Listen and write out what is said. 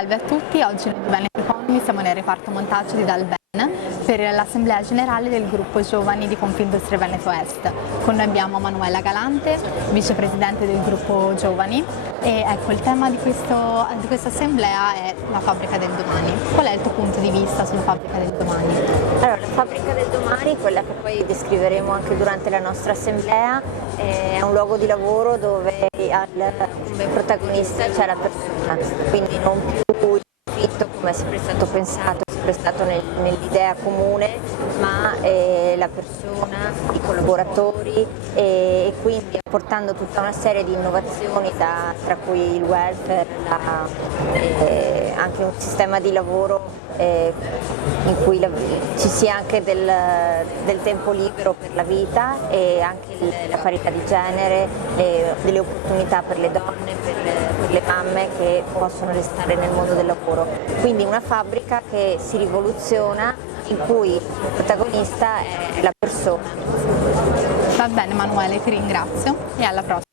Salve a tutti, oggi noi di Veneto Economy siamo nel reparto montaggio di Dalben per l'assemblea generale del gruppo giovani di Confindustria Veneto Est. Con noi abbiamo Manuela Galante, vicepresidente del gruppo giovani, e ecco, il tema di questa assemblea è la fabbrica del domani. Qual è il tuo punto di vista sulla fabbrica del domani? Allora, la fabbrica del domani, quella che poi descriveremo anche durante la nostra assemblea, è un luogo di lavoro dove come protagonista c'è la persona, quindi non più il profitto come è sempre stato pensato, è sempre stato nell'idea comune, ma la persona, i collaboratori e quindi apportando tutta una serie di innovazioni tra cui il welfare, anche un sistema di lavoro in cui ci sia anche del tempo libero per la vita e anche la parità di genere, delle opportunità per le donne, per le mamme che possono restare nel mondo del lavoro. Quindi una fabbrica che si rivoluziona, in cui il protagonista è la persona. Va bene Manuele, ti ringrazio e alla prossima.